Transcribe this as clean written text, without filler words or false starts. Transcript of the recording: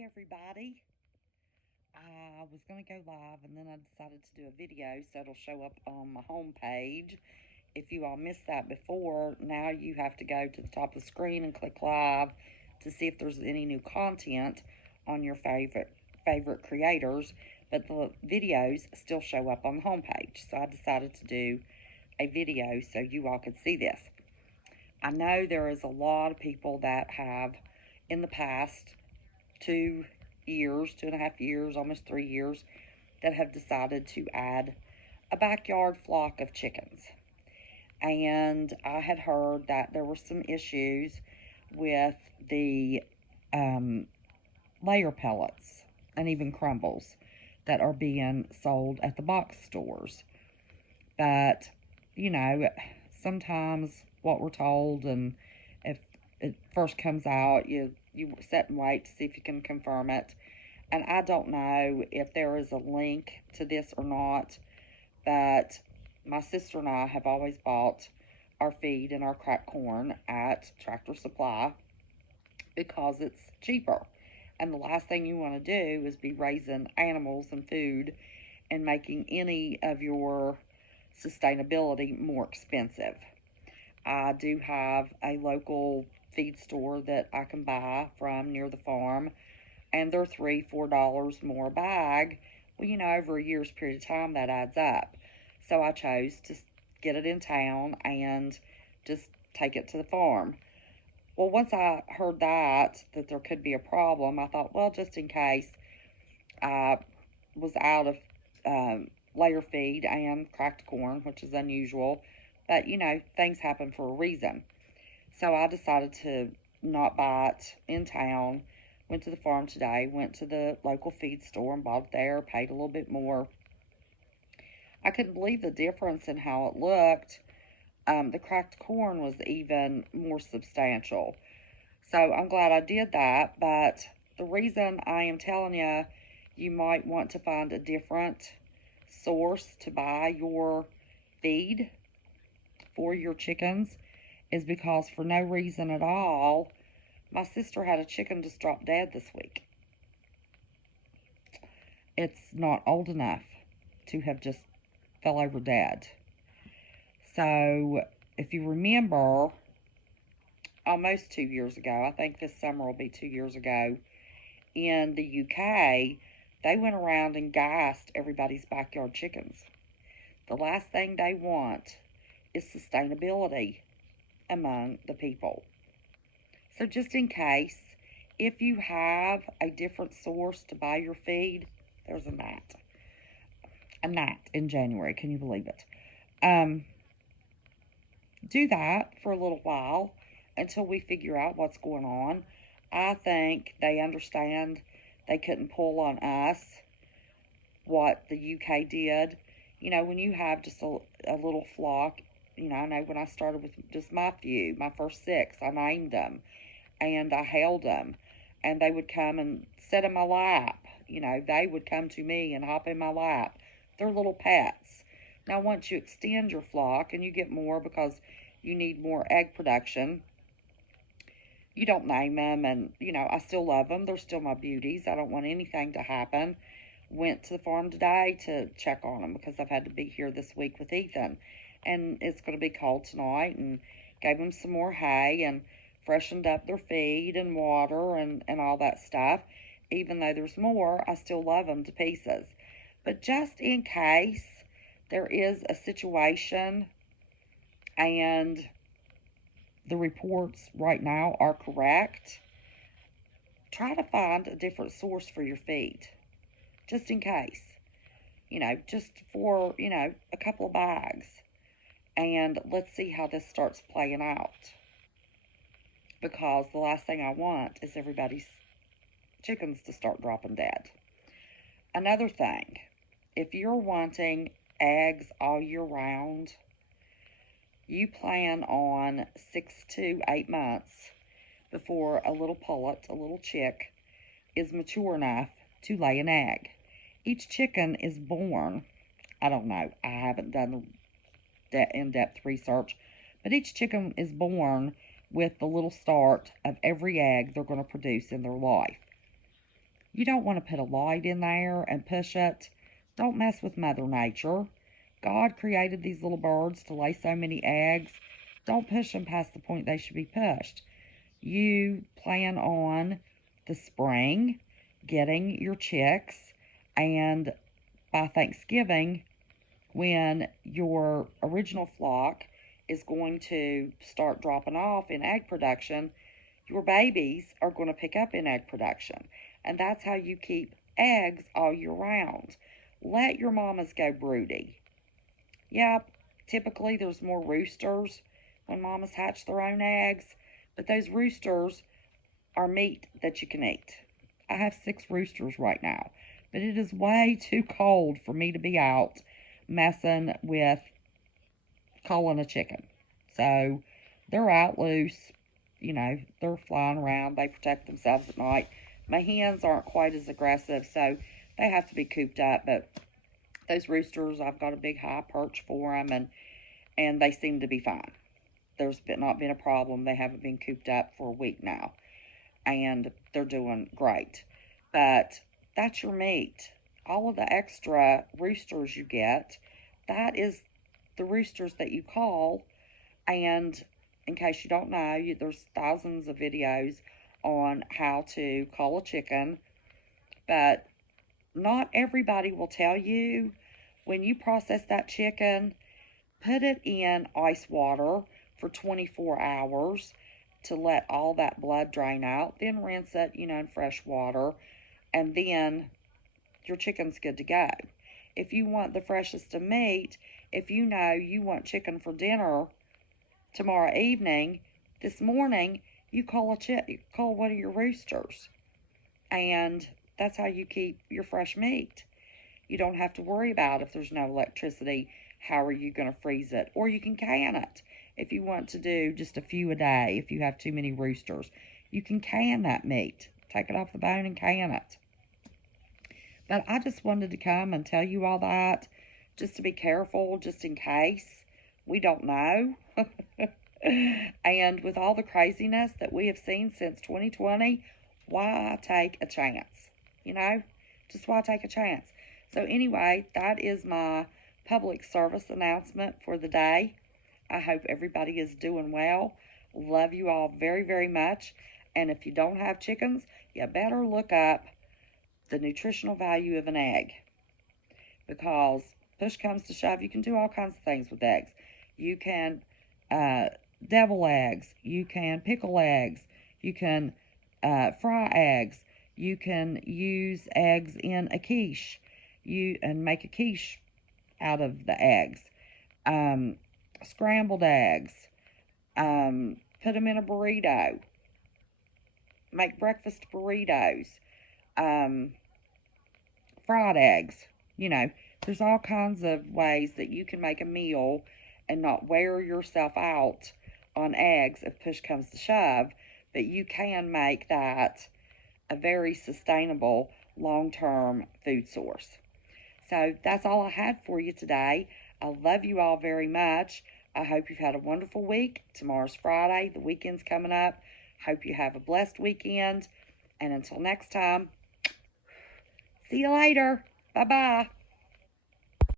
Hey everybody, I was going to go live and then I decided to do a video so it'll show up on my home page. If you all missed that before, now you have to go to the top of the screen and click live to see if there's any new content on your favorite creators, but the videos still show up on the home page. So I decided to do a video so you all could see this. I know there is a lot of people that have in the past 2 years, 2.5 years, almost 3 years, that have decided to add a backyard flock of chickens. And I had heard that there were some issues with the layer pellets and even crumbles that are being sold at the box stores. But, sometimes what we're told, and if it first comes out, you sit and wait to see if you can confirm it. And I don't know if there is a link to this or not, but my sister and I have always bought our feed and our cracked corn at Tractor Supply because it's cheaper. And the last thing you want to do is be raising animals and food and making any of your sustainability more expensive. I do have a local feed store that I can buy from near the farm, and they're $3-4 more a bag. Well, over a year's period of time, that adds up. So I chose to get it in town and just take it to the farm. Well, once I heard that there could be a problem, I thought, well, just in case, I was out of layer feed and cracked corn, which is unusual. But, things happen for a reason. So I decided to not buy it in town. Went to the farm today, went to the local feed store and bought it there, paid a little bit more. I couldn't believe the difference in how it looked. The cracked corn was even more substantial. So I'm glad I did that. But the reason I am telling you, you might want to find a different source to buy your feed for your chickens is because for no reason at all, my sister had a chicken just drop dead this week. It's not old enough to have just fell over dead. So if you remember, almost 2 years ago, I think this summer will be 2 years ago, in the UK, they went around and gassed everybody's backyard chickens. The last thing they want is sustainability among the people. So just in case, if you have a different source to buy your feed, there's a gnat. A gnat in January, can you believe it? Do that for a little while until we figure out what's going on. I think they understand they couldn't pull on us what the UK did. When you have just a little flock, I know when I started with just my first 6, I named them and I held them, and they would come and sit in my lap. They would come to me and hop in my lap. They're little pets. Now, once you extend your flock and you get more because you need more egg production, you don't name them, and, I still love them. They're still my beauties. I don't want anything to happen. Went to the farm today to check on them because I've had to be here this week with Ethan, and it's going to be cold tonight, and gave them some more hay and freshened up their feed and water and all that stuff. Even though there's more, I still love them to pieces. But just in case there is a situation and the reports right now are correct, try to find a different source for your feed. Just in case. Just for, a couple of bags. And let's see how this starts playing out. Because the last thing I want is everybody's chickens to start dropping dead. Another thing, if you're wanting eggs all year round, you plan on 6 to 8 months before a little pullet, a little chick, is mature enough to lay an egg. Each chicken is born, I don't know, I haven't done the in-depth research, but each chicken is born with the little start of every egg they're going to produce in their life. You don't want to put a light in there and push it. Don't mess with Mother Nature. God created these little birds to lay so many eggs. Don't push them past the point they should be pushed. You plan on the spring getting your chicks, and by Thanksgiving, when your original flock is going to start dropping off in egg production, your babies are going to pick up in egg production. And that's how you keep eggs all year round. Let your mamas go broody. Yep, typically there's more roosters when mamas hatch their own eggs, but those roosters are meat that you can eat. I have 6 roosters right now, but it is way too cold for me to be out messing with calling a chicken. So they're out loose, they're flying around, they protect themselves at night. My hens aren't quite as aggressive, so they have to be cooped up, but those roosters, I've got a big high perch for them, and they seem to be fine. There's not been a problem. They haven't been cooped up for a week now, and they're doing great. But that's your meat. All of the extra roosters you get, that is the roosters that you call. And in case you don't know, there's thousands of videos on how to call a chicken, but not everybody will tell you when you process that chicken, put it in ice water for 24 hours to let all that blood drain out. Then rinse it, in fresh water, and then your chicken's good to go. If you want the freshest of meat, if you know you want chicken for dinner tomorrow evening, this morning you call one of your roosters, and that's how you keep your fresh meat. You don't have to worry about if there's no electricity, how are you going to freeze it? Or you can can it if you want to do just a few a day. If you have too many roosters, you can can that meat. Take it off the bone and can it. But I just wanted to come and tell you all that, just to be careful, just in case. We don't know. And with all the craziness that we have seen since 2020, why take a chance? Just why take a chance? So anyway, that is my public service announcement for the day. I hope everybody is doing well. Love you all very, very much. And if you don't have chickens, you better look up the nutritional value of an egg. Because push comes to shove, you can do all kinds of things with eggs. You can devil eggs. You can pickle eggs. You can fry eggs. You can use eggs in a quiche. And make a quiche out of the eggs. Scrambled eggs. Put them in a burrito. Make breakfast burritos. Fried eggs. There's all kinds of ways that you can make a meal and not wear yourself out on eggs if push comes to shove, but you can make that a very sustainable long-term food source. So that's all I had for you today. I love you all very much. I hope you've had a wonderful week. Tomorrow's Friday. The weekend's coming up. Hope you have a blessed weekend. And until next time, see you later. Bye-bye.